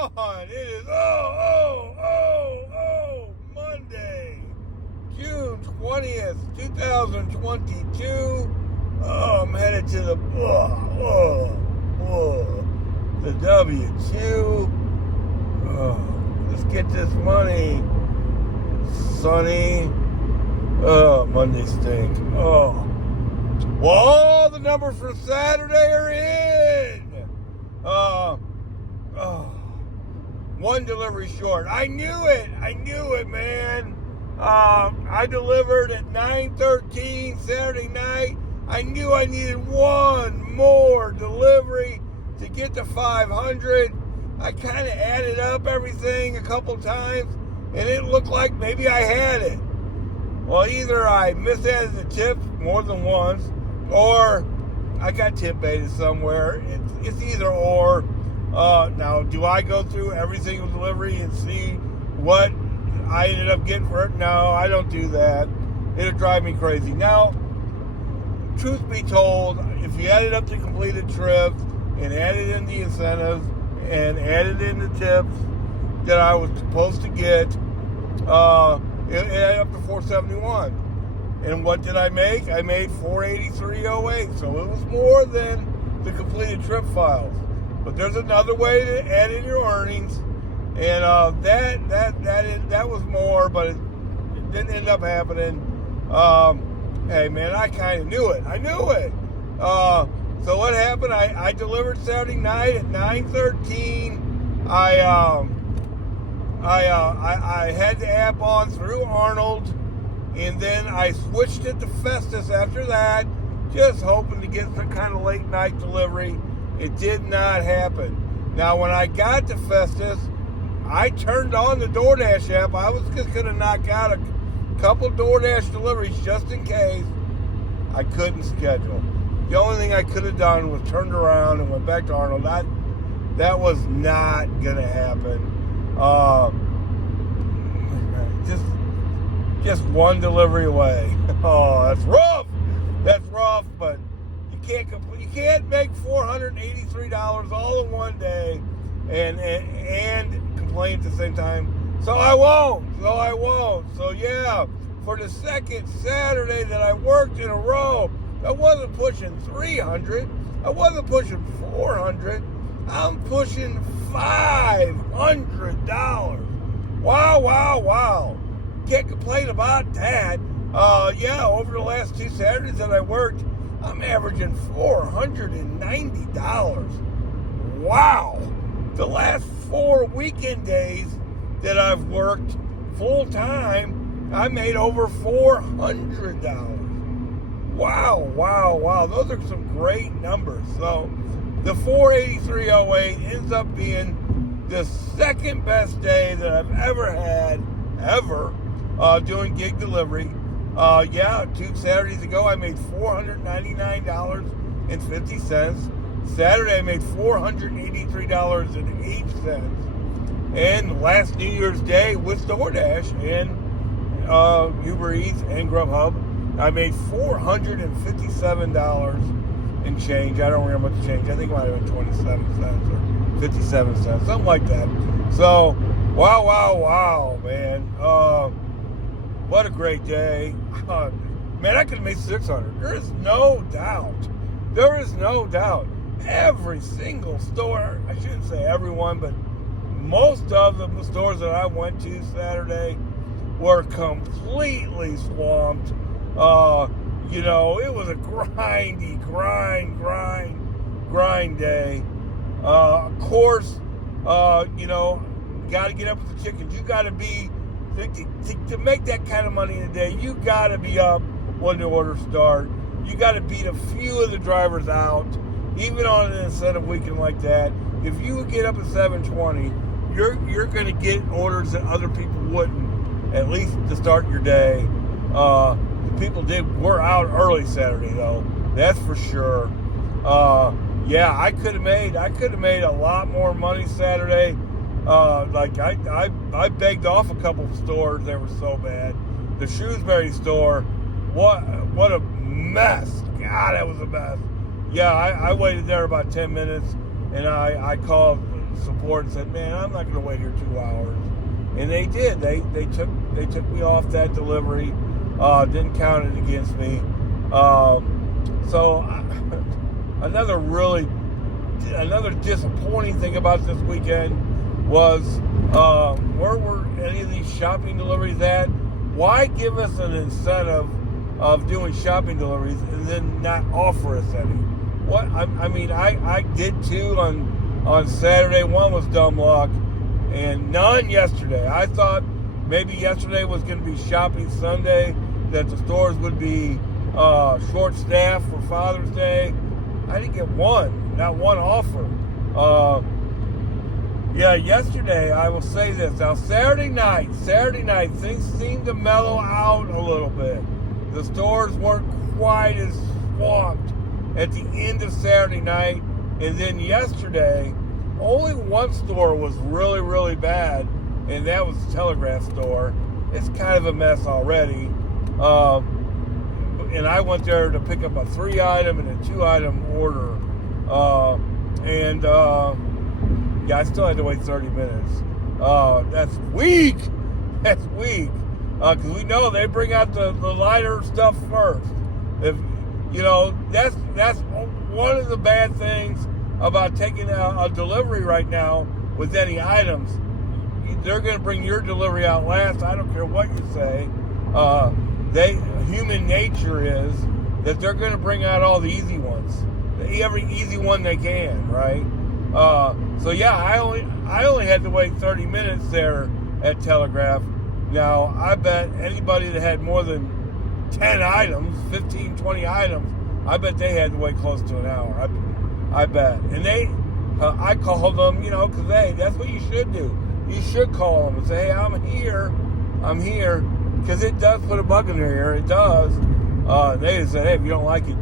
on. It is, Monday, June 20th, 2022. I'm headed to the W2. Let's get this money, Sonny. Monday stink. Well, all the numbers for Saturday are in. One delivery short. I knew it, man. I delivered at 9:13 Saturday night. I knew I needed one more delivery to get to 500. I kind of added up everything a couple times, and it looked like maybe I had it. Well, either I misadded the tips more than once, or I got tip baited somewhere. It's either or. Now, do I go through every single delivery and see what I ended up getting for it? No, I don't do that. It'll drive me crazy. Now, truth be told, if you added up the completed trips and added in the incentives and added in the tips that I was supposed to get, it added up to 471. And what did I make? I made 483.08. So it was more than the completed trip files. But there's another way to add in your earnings, and that was more, but it didn't end up happening. Hey man, I kind of knew it. I knew it. So what happened? I delivered Saturday night at 9:13. I had the app on through Arnold, and then I switched it to Festus after that, just hoping to get some kind of late night delivery. It did not happen. Now, when I got to Festus, I turned on the DoorDash app. I was just going to knock out a couple DoorDash deliveries just in case. I couldn't schedule. The only thing I could have done was turned around and went back to Arnold. That was not going to happen. Just one delivery away. Oh, that's rough. That's rough, but you can't make $483 all in one day and complain at the same time. So I won't. So yeah, for the second Saturday that I worked in a row, I wasn't pushing 300. I wasn't pushing 400. I'm pushing $500. Wow. Can't complain about that. Over the last two Saturdays that I worked, I'm averaging $490. Wow. The last 4 weekend days that I've worked full time, I made over $400. Wow. Those are some great numbers. So the 483.08 ends up being the second best day that I've ever had, doing gig delivery. 2 Saturdays ago, I made $499.50. Saturday, I made $483.08. And last New Year's Day with DoorDash and Uber Eats and Grubhub, I made $457 and change. I don't remember what the change. I think it might have been 27 cents or 57 cents, something like that. So, wow, man. What a great day. Man, I could have made 600. There is no doubt. Every single store, I shouldn't say everyone, but most of the stores that I went to Saturday were completely swamped. It was a grind day. Of course, got to get up with the chickens. You got to be, to make that kind of money in a day, you got to be up when the orders start. You got to beat a few of the drivers out, even on an incentive weekend like that. If you get up at 7:20, you're going to get orders that other people wouldn't, at least to start your day. The people were out early Saturday though, that's for sure. I could have made a lot more money Saturday. I begged off a couple of stores. They were so bad. The Shrewsbury store, what a mess. God, that was a mess. Yeah, I waited there about 10 minutes, and I called support and said, man, I'm not going to wait here 2 hours. And they did. They took me off that delivery. Didn't count it against me. Another disappointing thing about this weekend was where were any of these shopping deliveries at? Why give us an incentive of doing shopping deliveries and then not offer us any? What I did two on Saturday. One was dumb luck, and none yesterday. I thought maybe yesterday was going to be shopping Sunday, that the stores would be short-staffed for Father's Day. I didn't get not one offer. Yesterday, I will say this. Now, Saturday night, things seemed to mellow out a little bit. The stores weren't quite as swamped at the end of Saturday night. And then yesterday, only one store was really, really bad, and that was the Telegraph store. It's kind of a mess already. And I went there to pick up a 3-item and a 2-item order. I still had to wait 30 minutes. That's weak. That's weak. Because we know they bring out the lighter stuff first. That's one of the bad things about taking a delivery right now with any items. They're going to bring your delivery out last. I don't care what you say. Human nature is that they're going to bring out all the easy ones, every easy one they can, right? I only had to wait 30 minutes there at Telegraph. Now, I bet anybody that had more than 10 items, 15, 20 items, I bet they had to wait close to an hour. I bet. And I called them, because, hey, that's what you should do. You should call them and say, hey, I'm here. Because it does put a bug in their ear. It does. They just said, hey, if you don't like it,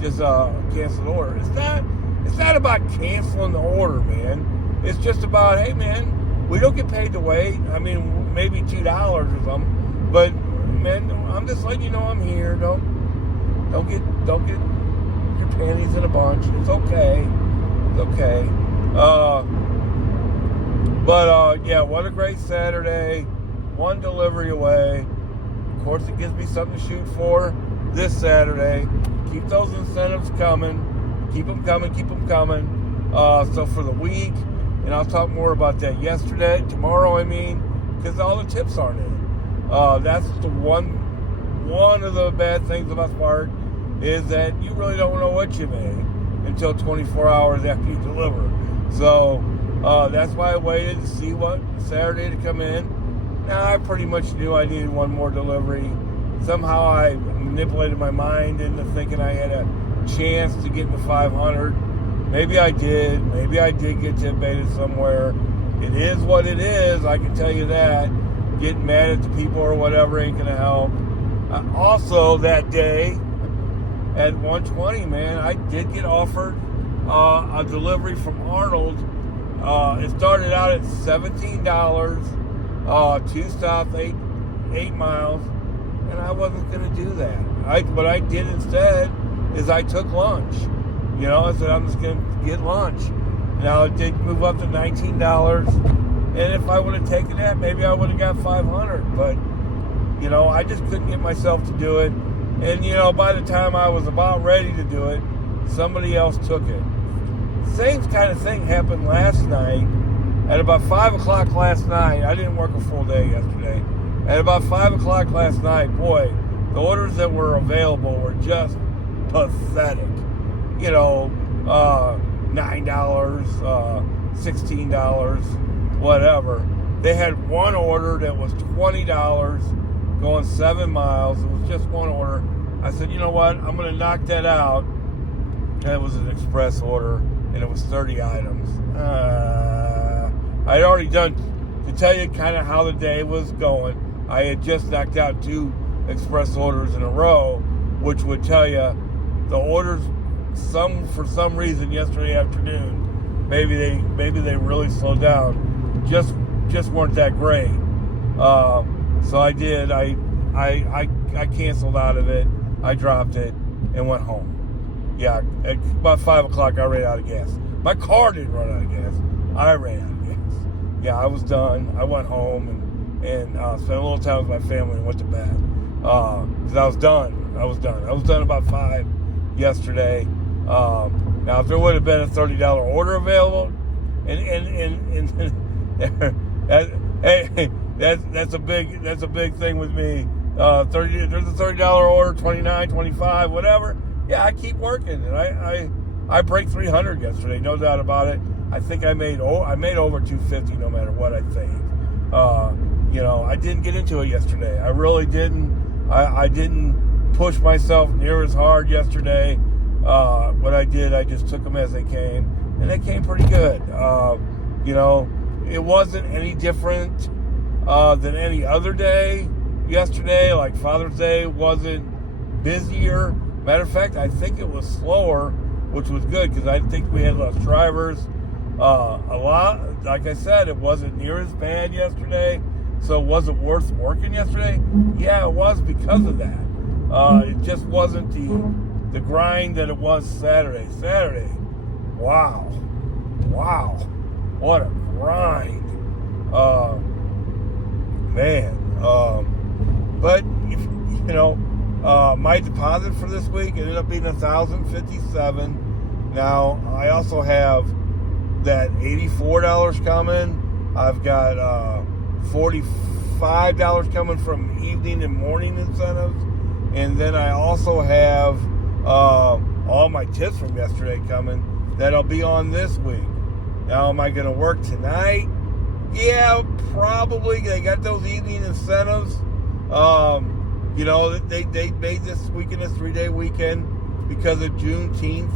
just cancel the order. It's not about canceling the order, man. It's just about, hey, man, we don't get paid to wait. I mean, maybe $2 or something. But, man, I'm just letting you know I'm here. Don't get your panties in a bunch. It's okay. It's okay. What a great Saturday. One delivery away. Of course, it gives me something to shoot for this Saturday. Keep those incentives coming. Keep them coming. So for the week, and I'll talk more about that tomorrow, because all the tips aren't in. That's the one of the bad things about Spark is that you really don't know what you made until 24 hours after you deliver. So that's why I waited to see what Saturday to come in. Now, I pretty much knew I needed one more delivery. Somehow I manipulated my mind into thinking I had a chance to get to 500. Maybe I did. Maybe I did get tip-baited somewhere. It is what it is, I can tell you that. Getting mad at the people or whatever ain't going to help. Also, that day at 1:20, man, I did get offered a delivery from Arnold. It started out at $17. 2 stops, 8 miles, and I wasn't going to do that. What I did instead is I took lunch. I said I'm just going to get lunch. Now it did move up to $19, and if I would have taken that, maybe I would have got 500. But I just couldn't get myself to do it. And by the time I was about ready to do it, somebody else took it. Same kind of thing happened last night. At about 5 o'clock last night, I didn't work a full day yesterday. At about 5 o'clock last night, boy, the orders that were available were just pathetic. $9, $16, whatever. They had one order that was $20, going 7 miles. It was just one order. I said, you know what? I'm going to knock that out. And it was an express order, and it was 30 items. I'd already done, to tell you kind of how the day was going, I had just knocked out 2 express orders in a row, which would tell you the orders, for some reason yesterday afternoon, maybe they really slowed down, just weren't that great. So I did. I canceled out of it. I dropped it and went home. Yeah, at about 5 o'clock I ran out of gas. My car didn't run out of gas. I ran out of gas. Yeah, I was done. I went home and spent a little time with my family and went to bed. Because I was done. I was done about 5 yesterday. Now, if there would have been a $30 order available, and hey, that's a big thing with me. There's a $30 order, 29, 25, whatever. Yeah, I keep working, and I break 300 yesterday, no doubt about it. I think I made over 250, no matter what I think. I didn't get into it yesterday. I really didn't. I didn't push myself near as hard yesterday. What I did, I just took them as they came, and they came pretty good. It wasn't any different than any other day yesterday. Like Father's Day wasn't busier. Matter of fact, I think it was slower, which was good because I think we had less drivers. A lot, like I said, it wasn't near as bad yesterday, so it wasn't worth working yesterday. Yeah, it was because of that. It just wasn't the grind that it was Saturday. Wow, what a grind, man. But my deposit for this week ended up being $1,057. Now I also have that $84 coming. I've got $45 coming from evening and morning incentives, and then I also have all my tips from yesterday coming that'll be on this week. Now, am I going to work tonight? Yeah, probably. They got those evening incentives. They made this weekend a 3-day weekend because of Juneteenth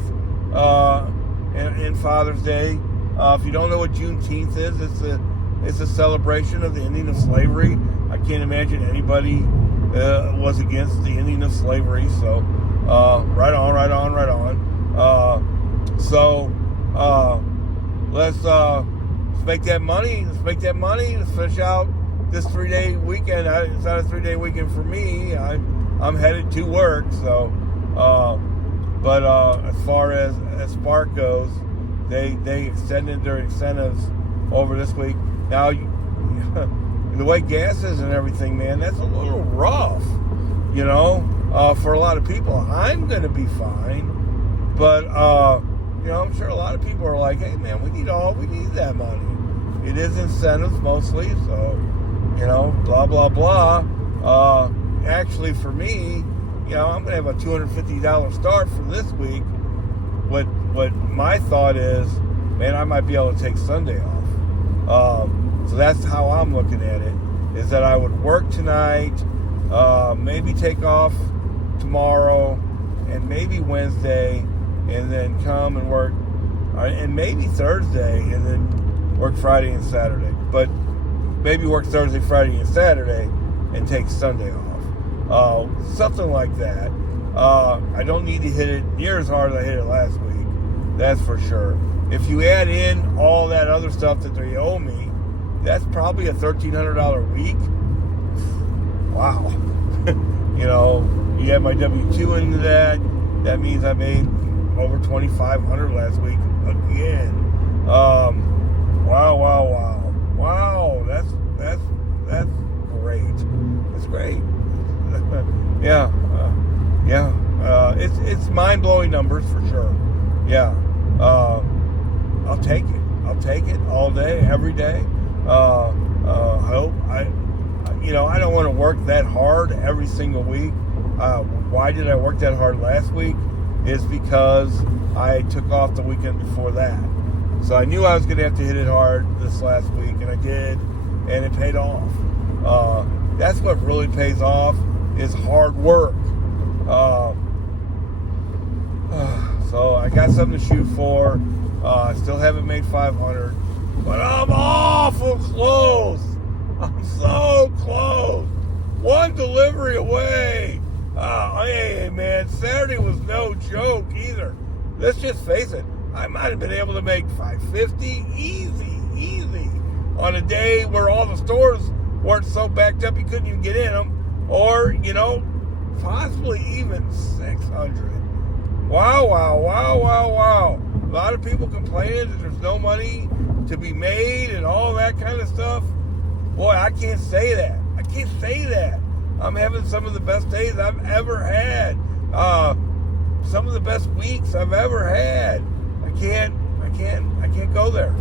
and Father's Day. If you don't know what Juneteenth is, it's a celebration of the ending of slavery. I can't imagine anybody was against the ending of slavery. So, right on. Let's make that money. Let's finish out this 3-day weekend. It's not a 3-day weekend for me. I'm headed to work. So, but as far as Spark goes, they extended their incentives over this week. Now, the way gas is and everything, man, that's a little rough. For a lot of people. I'm going to be fine, but I'm sure a lot of people are like, hey man, we need that money. It is incentives mostly, so blah blah blah. Actually, for me, I'm going to have a $250 start for this week. What my thought is, man, I might be able to take Sunday off. So that's how I'm looking at it, is that I would work tonight, maybe take off tomorrow, and maybe Wednesday, and then come and work, and maybe Thursday, and then work Friday and Saturday. But maybe work Thursday, Friday, and Saturday, and take Sunday off. Something like that. I don't need to hit it near as hard as I hit it last week. That's for sure. If you add in all that other stuff that they owe me, that's probably a $1,300 week. Wow. You add my W-2 into that. That means I made over $2,500 last week again. Wow. That's great. That's great. It's mind-blowing numbers for sure. Yeah. I'll take it all day, every day. I don't want to work that hard every single week. Why did I work that hard last week? Is because I took off the weekend before that. So I knew I was going to have to hit it hard this last week, and I did, and it paid off. That's what really pays off, is hard work. So I got something to shoot for. I still haven't made 500, but I'm awful close. I'm so close. One delivery away. Hey, man, Saturday was no joke either. Let's just face it. I might have been able to make 550 easy on a day where all the stores weren't so backed up you couldn't even get in them, or possibly even 600. Wow. A lot of people complaining that there's no money to be made and all that kind of stuff. Boy, I can't say that. I can't say that. I'm having some of the best days I've ever had. Some of the best weeks I've ever had. I can't go there.